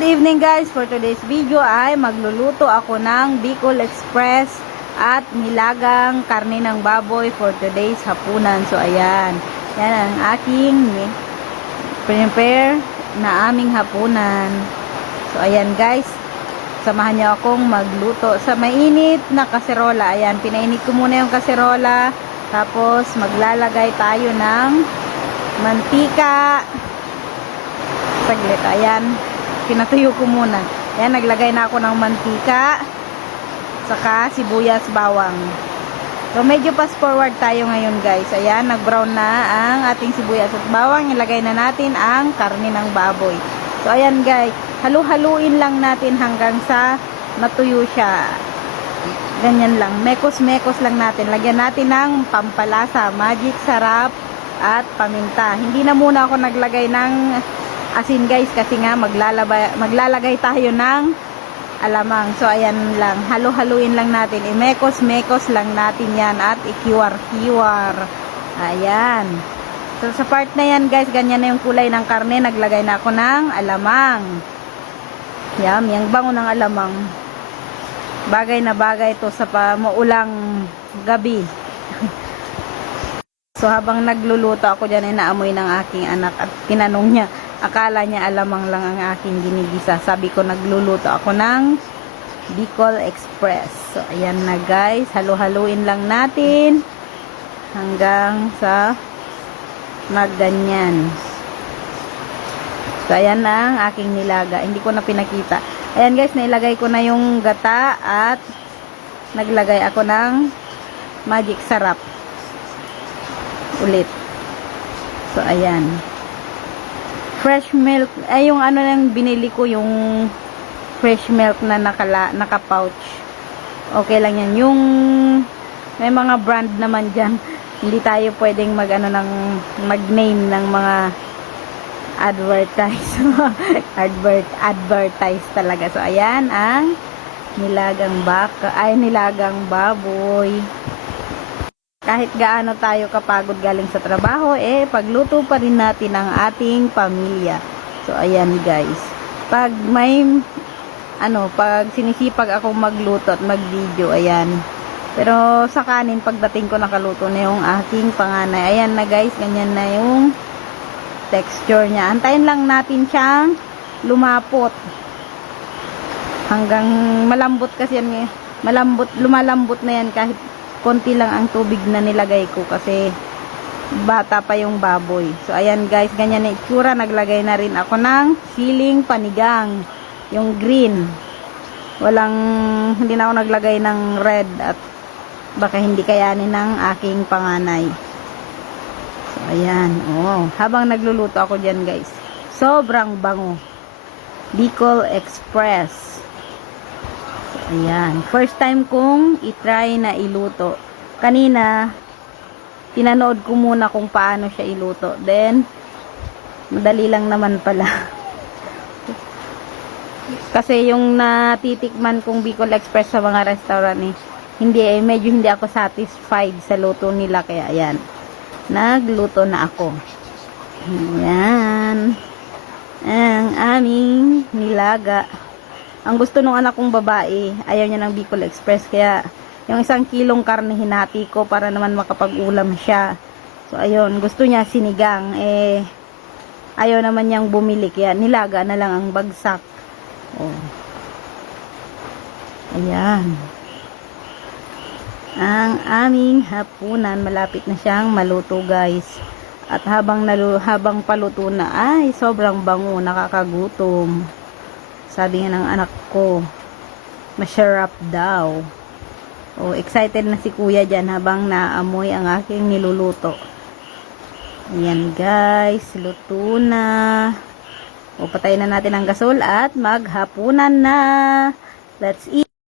Good evening guys, for today's video ay magluluto ako ng Bicol Express at nilagang karne ng baboy for today's hapunan. So ayan, yan ang aking prepare na aming hapunan. So ayan guys, samahan niyo akong magluto sa mainit na kaserola. Ayan, pinainit ko muna yung kaserola, tapos maglalagay tayo ng mantika. Saglit, ayan, pinatuyo ko muna. Ayan, naglagay na ako ng mantika, saka sibuyas, bawang. So medyo fast forward tayo ngayon guys. Ayan, nag-brown na ang ating sibuyas at bawang. Ilagay na natin ang karne ng baboy. So ayan guys, halu-haluin lang natin hanggang sa natuyo siya. Ganyan lang, mekos-mekos lang natin. Lagyan natin ng pampalasa, magic sarap at paminta. Hindi na muna ako naglagay ng asin guys, kasi nga maglalagay tayo ng alamang. So ayan lang, halu-haluin lang natin, imekos-mekos lang natin yan at ikiwar-kiwar. Ayan, so sa part na yan guys, ganyan na yung kulay ng karne. Naglagay na ako ng alamang. Yan, yung bango ng alamang, bagay na bagay to sa maulang gabi. So habang nagluluto ako dyan, ay naamoy ng aking anak at tinanong niya, akala niya alamang lang ang aking ginigisa. Sabi ko, nagluluto ako ng Bicol Express. So ayan na guys, halu-haluin lang natin hanggang sa magganyan. So ayan na ang aking nilaga, hindi ko na pinakita. Ayan guys, nailagay ko na yung gata at naglagay ako ng magic sarap ulit. So ayan, fresh milk, ay yung ano lang binili ko, yung fresh milk na naka-pouch. Okay lang yan. Yung may mga brand naman dyan, hindi tayo pwedeng mag-name ng mga advertise. Advertise talaga. So ayan ang nilagang nilagang baboy. Kahit gaano tayo kapagod galing sa trabaho, pagluto pa rin natin ang ating pamilya. So ayan guys, pag sinisipag akong magluto at mag-video, ayan. Pero sa kanin, pagdating ko nakaluto na yung aking panganay. Ayan na guys, ganyan na yung texture niya. Antayin lang natin siyang lumapot hanggang malambot, kasi yan, lumalambot na yan kahit konti lang ang tubig na nilagay ko kasi bata pa yung baboy. So ayan guys, ganyan na itsura. Naglagay na rin ako ng siling panigang, yung green. Hindi na ako naglagay ng red at baka hindi kayanin ng aking panganay. So ayan, habang nagluluto ako dyan guys, sobrang bango. Bicol Express. Ayan, first time kong itry na iluto. Kanina, pinanood ko muna kung paano siya iluto. Then, madali lang naman pala. Kasi yung natitikman kong Bicol Express sa mga restaurant, medyo hindi ako satisfied sa luto nila. Kaya ayan, nagluto na ako. Ayan, ang aming nilaga. Ang gusto nung anak kong babae, ayaw niya ng Bicol Express, kaya yung 1 kilong karne hinati ko para naman makapag-ulam siya. So ayun, gusto niya sinigang, ayaw naman niyang bumili, kaya nilaga na lang ang bagsak. Ayan, ang aming hapunan, malapit na siyang maluto guys. At habang paluto na, ay sobrang bango, nakakagutom. Sabi nga ng anak ko, masarap daw. Excited na si kuya dyan habang naamoy ang aking niluluto. Ayan guys, luto na. Patayin na natin ang gasol at maghapunan na. Let's eat.